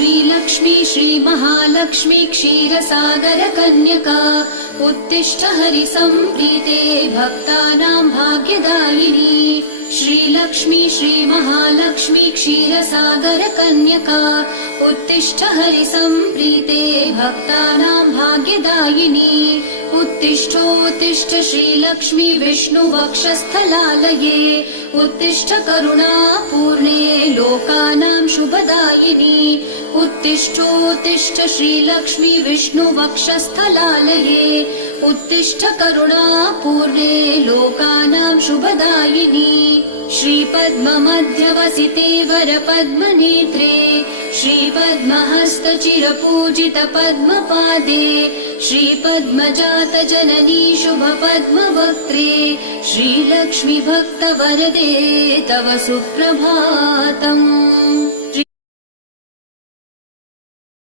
श्रीलक्ष्मी श्रीमहालक्ष्मी क्षीरसागरकन्यका उत्तिष्ठ हरिसम्प्रीते भक्तानां भाग्यदायिनी। श्रीलक्ष्मी श्रीमहालक्ष्मी क्षीरसागरकन्यका उत्तिष्ठ हरिसम्प्रीते भक्तानां भाग्यदायिनी। उत्तिष्ठोत्तिष्ठ श्रीलक्ष्मी विष्णुवक्षस्थलालये उत्तिष्ठ करुणापूर्णे लोकानां शुभदायिनी। उत्तिष्ठोत्तिष्ठ श्रीलक्ष्मी विष्णुवक्षस्थलालये उत्तिष्ठ करुणापूर्णे लोकानां शुभदायिनी। श्रीपद्ममध्यवसिते वरपद्मनेत्रे श्रीपद्महस्तचिरपूजितपद्मपादे श्रीपद्मजातजननी शुभपद्मवक्त्रे श्रीलक्ष्मी भक्तवरदे तव सुप्रभातम्।